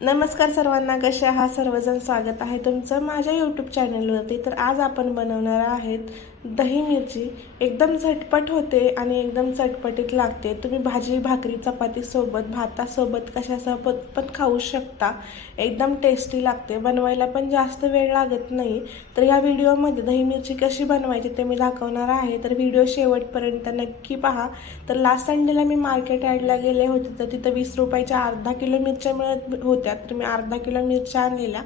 नमस्कार सर्वांना कशा हा सर्वजण स्वागत आहे तुमचं माझ्या यूट्यूब चॅनलवरती तर आज आपण बनवणार आहेत दही मिरची एकदम झटपट होते आणि एकदम चटपटीत लागते. तुम्ही भाजी भाकरी चपातीसोबत भातासोबत कशासोबत पण खाऊ शकता. एकदम टेस्टी लागते. बनवायला पण जास्त वेळ लागत नाही. तर ह्या व्हिडिओमध्ये दही मिरची कशी बनवायची ते मी दाखवणार आहे. तर व्हिडिओ शेवटपर्यंत नक्की पहा. तर लास्ट संडेला मी मार्केट यार्डला गेले होते. तर तिथं वीस रुपयाच्या अर्धा किलो मिरच्या मिळत होत्या. तर मी अर्धा किलो मिरच्या आणलेल्या.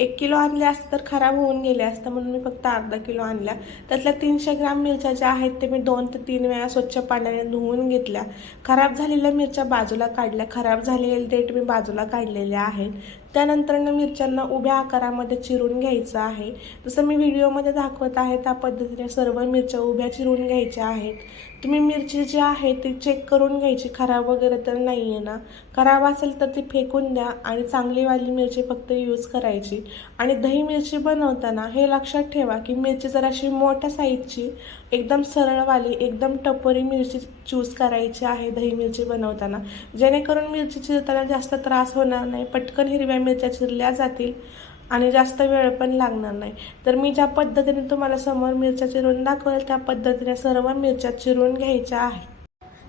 एक किलो आणले असतं तर खराब होऊन गेले असतं म्हणून मी फक्त अर्धा किलो आणल्या त्यातल्या तीनशे ग्राम मिरच्या ज्या आहेत ते मी दोन ते तीन वेळा स्वच्छ पाण्याने धुवून घेतल्या. खराब झालेल्या मिरच्या बाजूला काढल्या. खराब झालेले देठ मी बाजूला काढलेल्या आहेत. त्यानंतरनं मिरच्यांना उभ्या आकारामध्ये चिरून घ्यायचं आहे. जसं मी व्हिडिओमध्ये दाखवत आहे त्या पद्धतीने सर्व मिरच्या उभ्या चिरून घ्यायच्या आहेत. तुम्ही मिरची जी आहे ती चेक करून घ्यायची. खराब वगैरे तर नाही आहे ना. खराब असेल तर ती फेकून द्या आणि चांगलीवाली मिरची फक्त यूज करायची. आणि दही मिरची बनवताना हे लक्षात ठेवा की मिरची जराशी मोठ्या साईजची एकदम सरळवाली एकदम टपोरी मिरची चूज करायची आहे दही मिरची बनवताना. जेणेकरून मिरची चिरताना जास्त त्रास होणार नाही. पटकन हिरव्या मिरच्या चिरल्या जातील आणि जास्त वेळ पण लागणार नाही. तर मी ज्या पद्धतीने तुम्हाला समोर मिरच्या चिरून दाखवेल त्या पद्धतीने सर्व मिरच्या चिरून घ्यायच्या आहेत.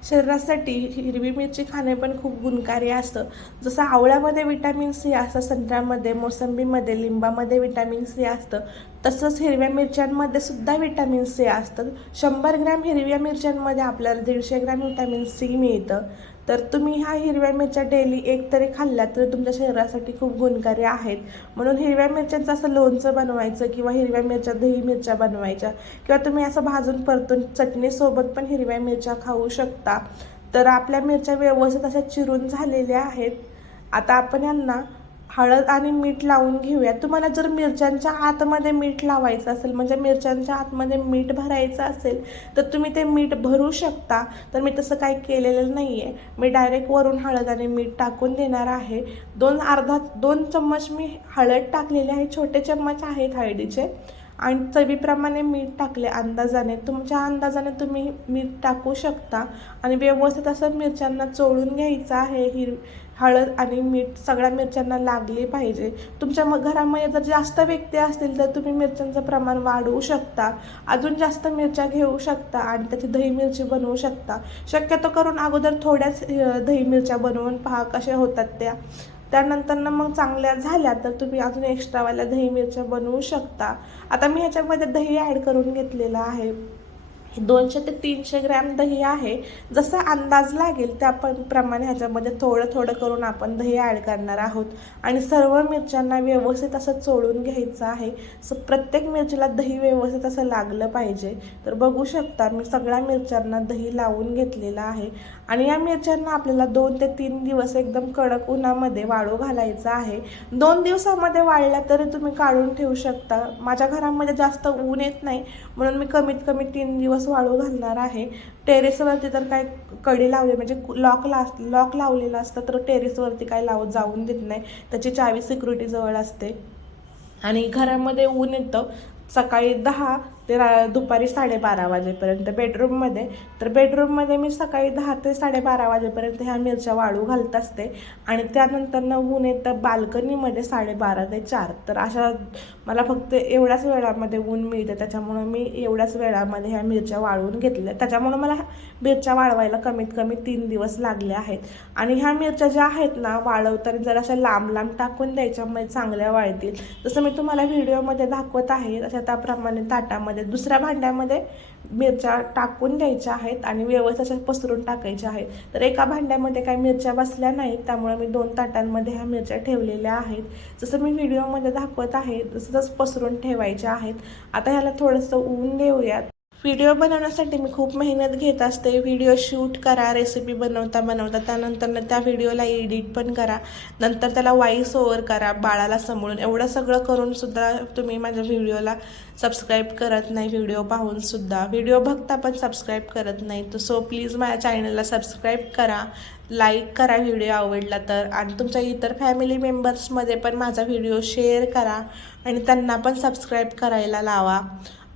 शरीरासाठी हिरवी मिरची खाणे पण खूप गुणकारी असतं. जसं आवळ्यामध्ये विटॅमिन सी असतं संत्र्यामध्ये मोसंबीमध्ये लिंबामध्ये विटॅमिन सी असतं. तसंच हिरव्या मिरच्यांमध्ये सुद्धा विटॅमिन सी असतं. शंभर ग्रॅम हिरव्या मिरच्यांमध्ये आपल्याला दीडशे ग्रॅम विटॅमिन सी मिळतं. तर तुम्ही ह्या हिरव्या मिरच्या डेली एक तरी खाल्ल्या तर तुमच्या शरीरासाठी खूप गुणकारी आहेत. म्हणून हिरव्या मिरच्यांचं असं लोणचं बनवायचं किंवा हिरव्या मिरच्या दही मिरच्या बनवायच्या किंवा तुम्ही असं भाजून परतून चटणीसोबत पण हिरव्या मिरच्या खाऊ शकता. तर आपल्या मिरच्या व्यवस्थित अशा चिरून झालेल्या आहेत. आता आपण यांना हळद आणि मीठ लावून घेऊया. तुम्हाला जर मिरच्यांच्या आतमध्ये मीठ लावायचं असेल म्हणजे मिरच्यांच्या आतमध्ये मीठ भरायचं असेल तर तुम्ही ते मीठ भरू शकता. तर मी तसं काही केलेलं नाही आहे मी डायरेक्ट वरून हळद आणि मीठ टाकून देणार आहे. दोन अर्धा दोन चम्मच मी हळद टाकलेले आहे. छोटे चम्मच आहेत हळदीचे. आणि चवीप्रमाणे मीठ टाकले अंदाजाने. तुमच्या अंदाजाने तुम्ही मीठ टाकू शकता. आणि व्यवस्थित असं मिरच्यांना चोळून घ्यायचं आहे. हिर हळद आणि मीठ सगळ्या मिरच्यांना लागले पाहिजे. तुमच्या म घरामध्ये जर जास्त व्यक्ती असतील तर तुम्ही मिरच्यांचं प्रमाण वाढवू शकता. अजून जास्त मिरच्या घेऊ शकता आणि त्याची दही मिरची बनवू शकता. शक्यतो करून अगोदर थोड्याच दही मिरच्या बनवून पहा कशा होतात त्या. त्यानंतर ना मग चांगल्या झाल्या तर तुम्ही अजून एक्स्ट्रावाल्या दही मिरच्या बनवू शकता. आता मी ह्याच्यामध्ये दही ॲड करून घेतलेलं आहे. दोनशे ते तीनशे ग्रॅम दही आहे. जसा अंदाज लागेल त्या प्रमाणे ह्याच्यामध्ये थोडं थोडं करून आपण दही ॲड करणार आहोत. आणि सर्व मिरच्यांना व्यवस्थित असं चोळून घ्यायचं आहे. स प्रत्येक मिरचीला दही व्यवस्थित असं लागलं पाहिजे. तर बघू शकता मी सगळ्या मिरच्यांना दही लावून घेतलेलं आहे. आणि या मिरच्यांना आपल्याला दोन ते तीन दिवस एकदम कडक उन्हामध्ये वाळू घालायचं आहे. दोन दिवसामध्ये वाळल्या तरी तुम्ही काढून ठेवू शकता. माझ्या घरामध्ये जास्त ऊन येत नाही. म्हणून मी कमीत कमी तीन दिवस वाळू घालणार आहे. टेरेसवरती तर काय कडे लावली म्हणजे लॉक ला लॉक लावलेलं असतं तर टेरेसवरती काय लावत जाऊन देत नाही. त्याची चावी सिक्युरिटी जवळ असते. आणि घरामध्ये ऊन येतं. सकाळी दहा ते रा दुपारी साडेबारा वाजेपर्यंत बेडरूममध्ये तर बेडरूममध्ये मी सकाळी दहा ते साडेबारा वाजेपर्यंत ह्या मिरच्या वाळू घालत असते. आणि त्यानंतर न ऊन येतं बाल्कनीमध्ये साडेबारा ते चार. तर अशा मला फक्त एवढ्याच वेळामध्ये ऊन मिळते. त्याच्यामुळं मी एवढ्याच वेळामध्ये ह्या मिरच्या वाळवून घेतल्या. त्याच्यामुळं मला मिरच्या वाळवायला कमीत कमी तीन दिवस लागले आहेत. आणि ह्या मिरच्या ज्या आहेत ना वाळवताना जर अशा लांब लांब टाकून द्यायच्यामुळे म्हणजे चांगल्या वाळतील. जसं मी तुम्हाला व्हिडिओमध्ये दाखवत आहे तशा त्याप्रमाणे ताटामध्ये दुसऱ्या भांड्यामध्ये मिरच्या टाकून द्यायच्या आहेत आणि व्यवस्थित अशा पसरून टाकायच्या आहेत. तर एका भांड्यामध्ये काही मिरच्या बसल्या नाहीत त्यामुळे मी दोन ताटांमध्ये ह्या मिरच्या ठेवलेल्या आहेत. जसं मी व्हिडिओमध्ये दाखवत आहे तसंच पसरून ठेवायच्या आहेत. आता ह्याला थोडंसं ऊन देऊयात. व्हिडिओ बनवण्यासाठी मी खूप मेहनत घेत असते. व्हिडिओ शूट करा रेसिपी बनवता बनवता. त्यानंतर त्या व्हिडिओला एडिट पण करा. नंतर त्याला वॉईस ओवर करा बाळाला समळून एवढं सगळं करूनसुद्धा तुम्ही माझ्या व्हिडिओला सबस्क्राईब करत नाही. व्हिडिओ पाहूनसुद्धा व्हिडिओ बघता पण सबस्क्राईब करत नाही. तर सो प्लीज माझ्या चॅनलला सबस्क्राईब करा. लाईक करा व्हिडिओ आवडला तर. आणि तुमच्या इतर फॅमिली मेंबर्समध्ये पण माझा व्हिडिओ शेअर करा. आणि त्यांना पण सबस्क्राईब करायला लावा.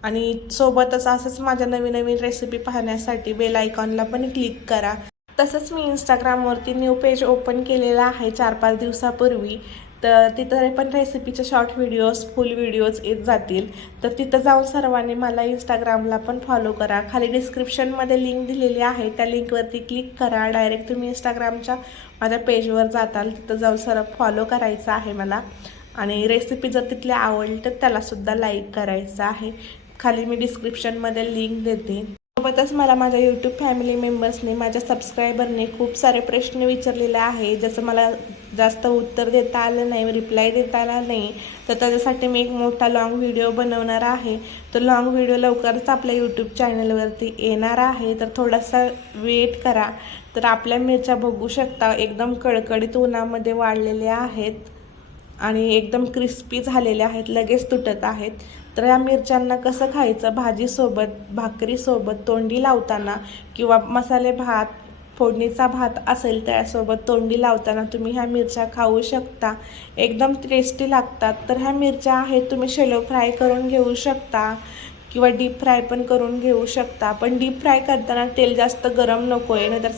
आणि सोबतच असंच माझ्या नवीन नवीन रेसिपी पाहण्यासाठी बेल आयकॉनला पण क्लिक करा. तसंच मी इंस्टाग्रामवरती न्यू पेज ओपन केलेला आहे चार पाच दिवसापूर्वी. तर तिथं पण रेसिपीचे शॉर्ट व्हिडिओज फुल व्हिडिओज येत जातील. तर तिथं जाऊन सर्वांनी मला इंस्टाग्रामला पण फॉलो करा. खाली डिस्क्रिप्शनमध्ये लिंक दिलेली आहे. त्या लिंकवरती क्लिक करा. डायरेक्ट तुम्ही इंस्टाग्रामच्या माझ्या पेजवर जाताल. तिथं जाऊन सर्व फॉलो करायचं आहे मला. आणि रेसिपी जर तिथल्या आवडली तर त्यालासुद्धा लाईक करायचं आहे. खाली मी डिस्क्रिप्शनमध्ये लिंक देते. सोबतच मला माझ्या यूट्यूब फॅमिली मेंबर्सने माझ्या सबस्क्रायबरने खूप सारे प्रश्न विचारलेले आहे. जसं मला जास्त उत्तर देता आलं नाही रिप्लाय देता आला नाही तर त्याच्यासाठी मी एक मोठा लाँग व्हिडिओ बनवणार आहे. तो लाँग व्हिडिओ लवकरच आपल्या यूट्यूब चॅनलवरती येणार आहे. तर थोडासा वेट करा. तर आपल्या मिरच्या बघू शकता एकदम कडकडीत उन्हामध्ये वाढलेल्या आहेत. आणि एकदम क्रिस्पी झालेले आहेत लगेच तुटत आहेत. तर या मिरच्यांना कसं खायचं? भाजीसोबत भाकरीसोबत तोंडी लावताना किंवा मसाले भात फोडणीचा भात असेल त्यासोबत तोंडी लावताना तुम्ही ह्या मिरच्या खाऊ शकता. एकदम टेस्टी लागतात. तर ह्या मिरच्या आहेत तुम्ही शेलो फ्राय करून घेऊ शकता किंवा डीप फ्राय पण करून घेऊ शकता. पण डीप फ्राय करताना तेल जास्त गरम नको आहे नाहीतर